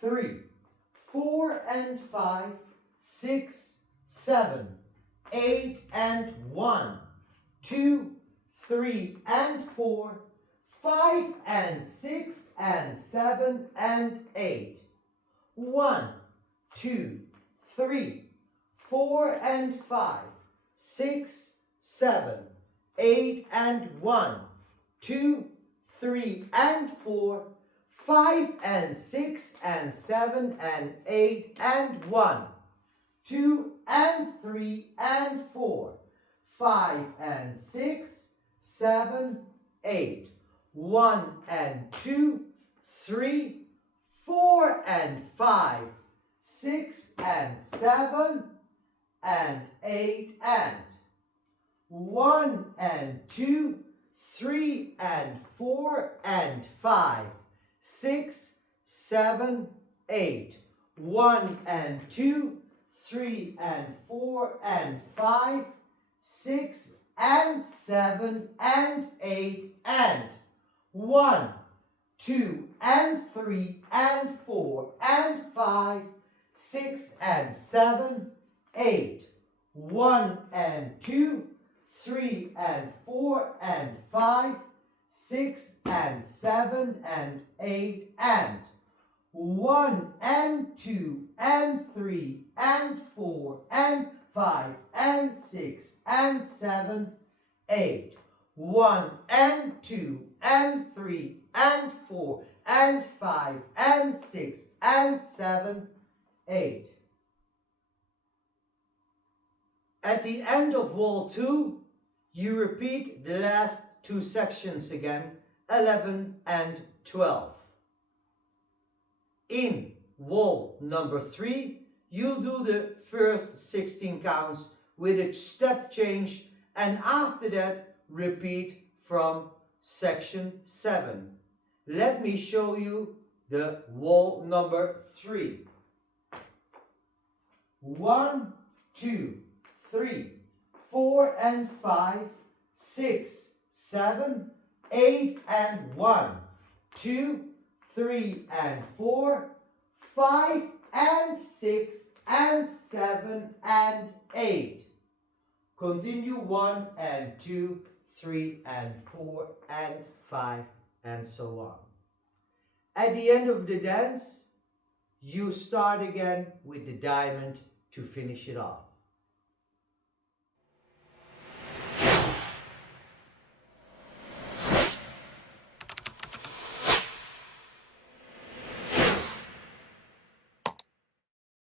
3, 4 and 5, 6, 7, 8 and 1, 2, 3 and 4, 5 and 6 and 7 and 8. 1, 2, 3, 4 and 5, 6, 7, 8 and 1, 2, 3 and 4, 5 and 6 and 7 and 8 and 1, 2 and 3 and 4, 5 and 6, 7, 8, 1 and 2, 3, 4 and 5, 6 and 7 and 8 and 1 and 2, 3 and 4 and 5, 6, 7, 8, 1 and 2, 3 and 4 and 5, 6 and 7 and 8 and 1, 2 and 3 and 4 and 5, 6 and 7, 8, 1 and 2, 3 and 4 and 5, 6 and 7 and 8 and 1 and 2 and 3 and 4 and 5 and 6 and 7, 8, 1 and 2 and 3 and 4 and 5 and 6 and 7, 8. At the end of wall 2, you repeat the last two sections again, 11 and 12. In wall number 3, you'll do the first 16 counts with a step change, and after that repeat from section 7. Let me show you the wall number 3. 1, 2, 3, 4 and 5, 6, 7, 8 and 1, 2, 3 and 4, 5 and 6 and 7 and 8. Continue 1 and 2, 3 and 4 and 5 and so on. At the end of the dance, you start again with the diamond to finish it off.